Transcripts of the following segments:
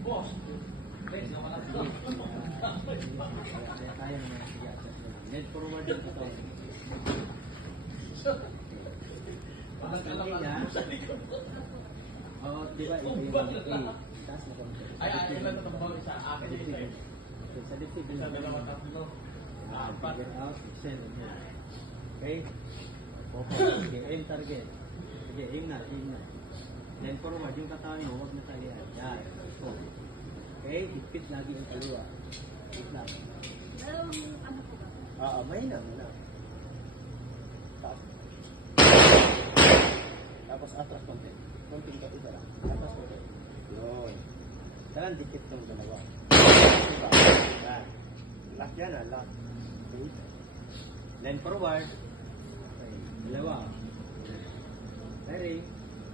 Boss. Kaya tayo naman siya. Net forward yung ito. Parang kalaki niya. Oo, di ba? Taas na konti. Ay, ilan na itong sa akin dito eh. Sa dipsig. Isa, dalawa, tatlo. Apat. Figure out, excel. Okay? Okay. Okay, aim target. Sige, aim na. Then forward, yung katawan mo, huwag na tayo. Yan. Okay, higpit lagi ang kaliwa. Higpit lang. Ano po ba? Oo, may na. Taas. Tapos atras konti. Konting ka isa lang. Atras konti. Yun. Kailan dikit ng dalawa. Yan. Lock yan lock. Okay. Then forward. Okay. Dalawa. Ready?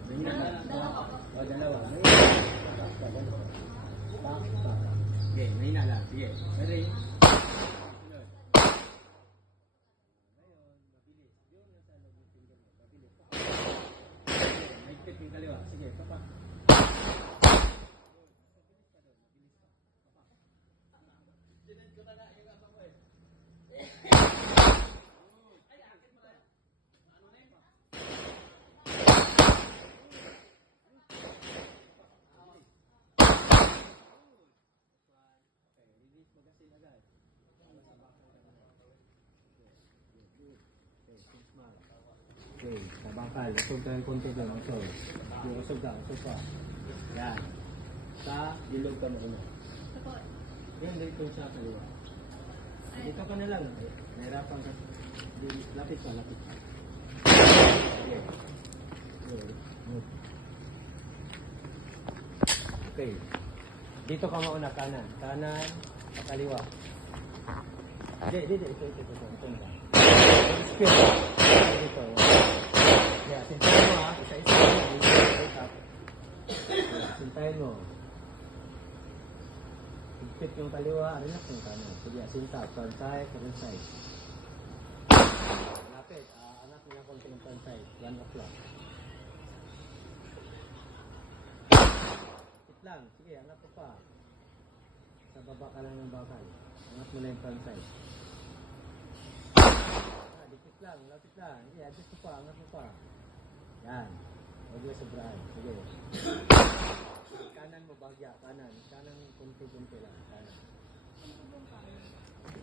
Dalawa. O, dalawa. Okay, may na lang. Sige. Ready? Mahigpit yung kaliwa. Sige, papa. Okay, sa bangkal. Usog ka ng konti doon. Usog. Yung usog ka. Usog ka. Yan. Sa dilog ka muna. Yan, dito sa kaliwa. Dito ka na lang. Nahirapan ka. Lapit ka. Okay. Dito ka mauna. Kanan. Kanan. Sa kaliwa. Ito. Ito na. Speed. Dito. Yeah, sintayin mo ha. Isa-isa mo. Sintayin mo. Higpit yung kaliwa. Relax yung kanan. Sige, sinta. Front side, front side. Lapit. Anak niya konti ng front side. 1 o'clock. Higpit lang. Sige, anak ko pa. Sa baba ka lang ng bakal. Anak mo na yung front side. Lapit lang. Sige, adjust mo pa. Angat mo pa. Yan. Huwag na sobraan. Sige. Kanan mo, bagya. Kanan konti-konti lang. Kanan.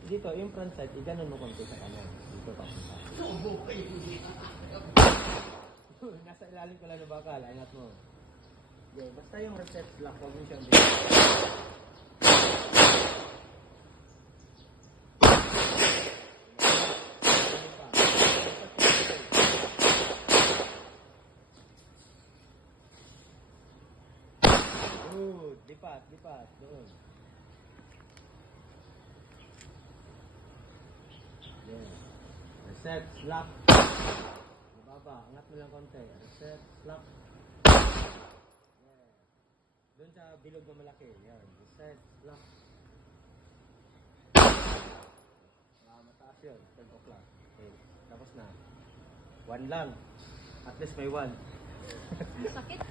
Dito, yung front side, iganon mo konti sa kanan. Dito pa. Nasa ilalim ko lang ng bakal. Angat mo. Okay. Basta yung reset lock. Huwag mo siyang dito. Good. Lipat. Doon. Yeah. Reset, lock. Baba. Angat mo lang konti. Reset, lock. Yeah. Doon sa bilog na malaki. Yan. Reset, lock. Mataas yun. 10 o'clock. Okay. Tapos na. 1 lang. At least may 1. Sakit?